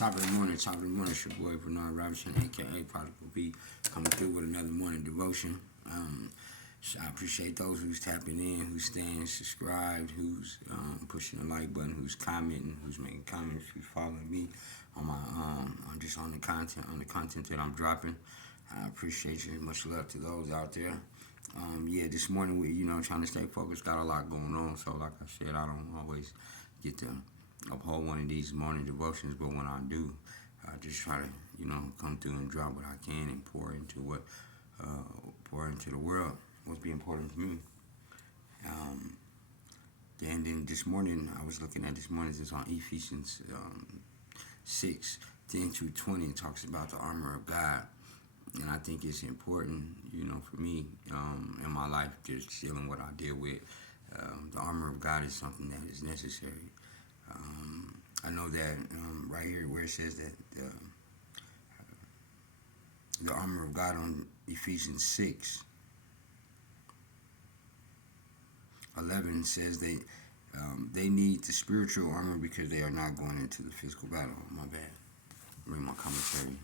Top of the morning, it's your boy Bernard Robinson, aka Prodigal B, coming through with another morning devotion. So I appreciate those who's tapping in, who's staying subscribed, who's pushing the like button, who's commenting, who's making comments, who's following me on my just on the content that I'm dropping. I appreciate you. Much love to those out there. This morning we trying to stay focused. Got a lot going on, so like I said, I don't always get to uphold one of these morning devotions, but when I do, I just try to come through and drop what I can and pour into the world what's be important to me. And then this morning I was looking at it's on Ephesians 6:10-20. It talks about the armor of God. And I think it's important, for me in my life, just dealing what I deal with. The armor of God is something that is necessary. I know that right here where it says that the armor of God on Ephesians 6:11 says they need the spiritual armor because they are not going into the physical battle. My bad. Read my commentary.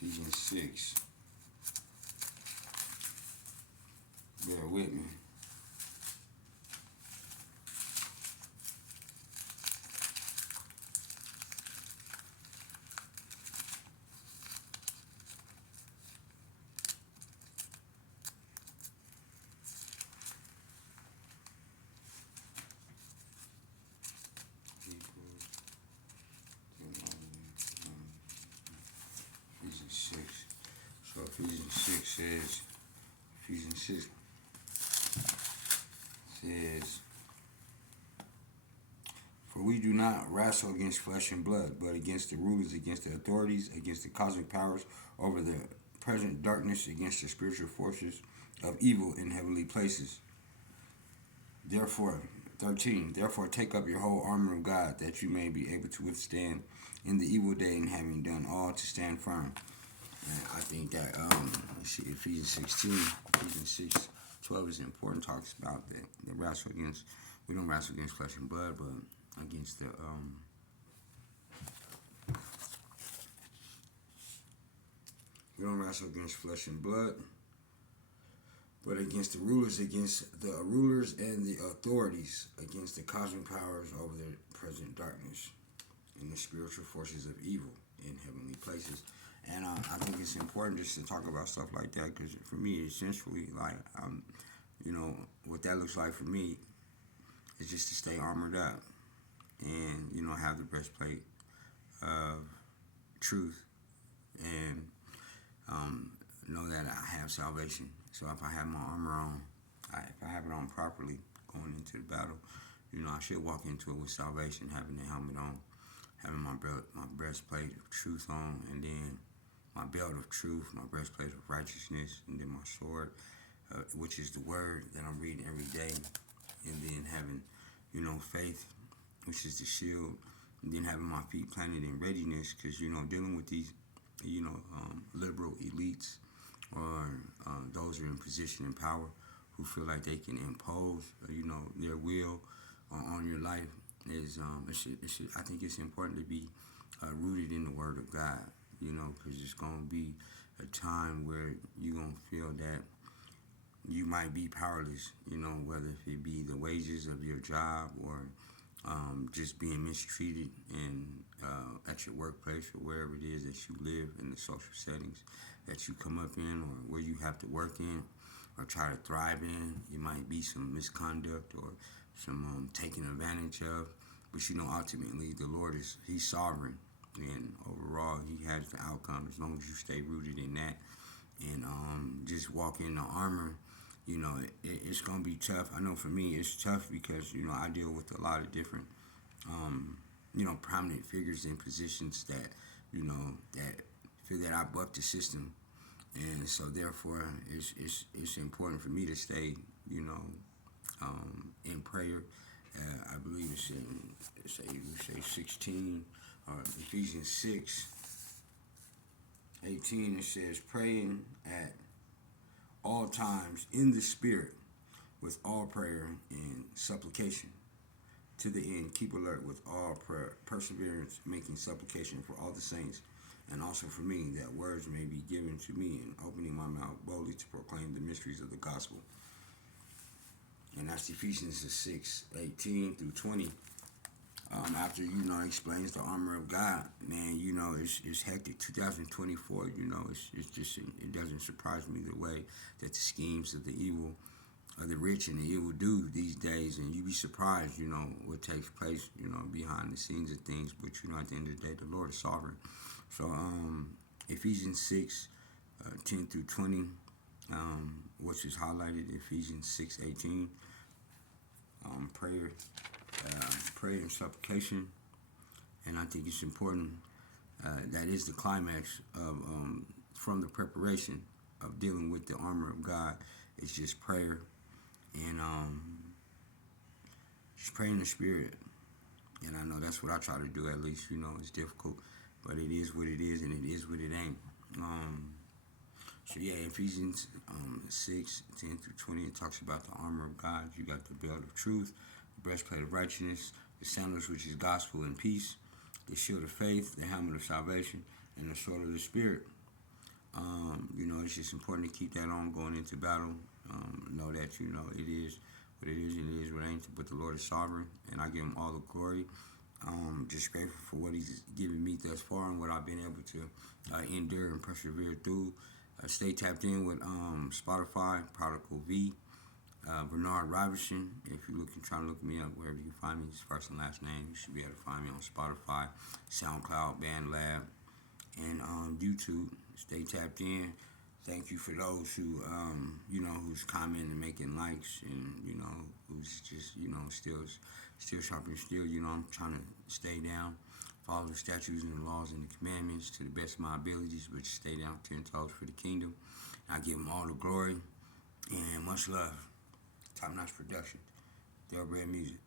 Ephesians 6. Bear with me. Ephesians 6. So Ephesians 6 says, for we do not wrestle against flesh and blood, but against the rulers, against the authorities, against the cosmic powers over the present darkness, against the spiritual forces of evil in heavenly places. Therefore, 13, therefore take up your whole armor of God, that you may be able to withstand in the evil day, and having done all to stand firm. And I think that Ephesians 6:12 is important. Talks about that the wrestle against, we don't wrestle against flesh and blood, but against the we don't wrestle against flesh and blood, but against the rulers, and the authorities, against the cosmic powers over the present darkness, and the spiritual forces of evil in heavenly places. And I think it's important just to talk about stuff like that, because for me, essentially, like, what that looks like for me is just to stay armored up and, have the breastplate of truth and know that I have salvation. So if I have my armor on, if I have it on properly going into the battle, I should walk into it with salvation, having the helmet on, having my breastplate of truth on, and then my belt of truth, my breastplate of righteousness, and then my sword, which is the word that I'm reading every day, and then having, faith, which is the shield, and then having my feet planted in readiness, because, dealing with these, liberal elites or those who are in position and power who feel like they can impose, their will on your life is, I think it's important to be rooted in the Word of God, because it's going to be a time where you're going to feel that you might be powerless, whether it be the wages of your job or just being mistreated at your workplace or wherever it is that you live, in the social settings that you come up in or where you have to work in or try to thrive in. It might be some misconduct or some taking advantage of, but ultimately the Lord He's sovereign, and overall He has the outcome as long as you stay rooted in that and just walk in the armor. It's gonna be tough. I know for me it's tough because I deal with a lot of different prominent figures in positions that that feel that I buck the system, and so therefore it's important for me to stay in prayer. I believe it's in say 16 or Ephesians 6:18. It says praying at all times in the Spirit with all prayer and supplication. To the end, keep alert with all prayer, perseverance, making supplication for all the saints, and also for me, that words may be given to me in opening my mouth boldly to proclaim the mysteries of the gospel. And that's Ephesians 6:18 through 20. After, explains the armor of God, man, it's hectic. 2024, it's just, it doesn't surprise me the way that the schemes of the evil, of the rich and the evil do these days, and you be surprised, what takes place, behind the scenes of things. But at the end of the day, the Lord is sovereign. So, Ephesians 6:10 through 20, which is highlighted, Ephesians 6:18, prayer and supplication, and I think it's important. That is the climax of from the preparation of dealing with the armor of God. It's just prayer and just pray in the Spirit. And I know that's what I try to do, at least. It's difficult, but it is what it is, and it is what it ain't. So yeah, Ephesians 6:10 through 20, it talks about the armor of God. You got the belt of truth, the breastplate of righteousness, the sandals, which is gospel and peace, the shield of faith, the helmet of salvation, and the sword of the Spirit. It's just important to keep that on going into battle. Know that, it is what it is, and it is what it ain't. But the Lord is sovereign, and I give him all the glory. Just grateful for what he's given me thus far and what I've been able to endure and persevere through. Stay tapped in with Spotify, Prodigal V, Bernard Riverson. If you're trying to look me up, wherever you find me, his first and last name, you should be able to find me on Spotify, SoundCloud, BandLab, and YouTube. Stay tapped in. Thank you for those who, who's commenting and making likes, and who's just, still sharpening steel. I'm trying to stay down, follow the statutes and the laws and the commandments to the best of my abilities, but stay down 10 toes for the kingdom. I give them all the glory and much love. Top notch production. Thoroughbred music.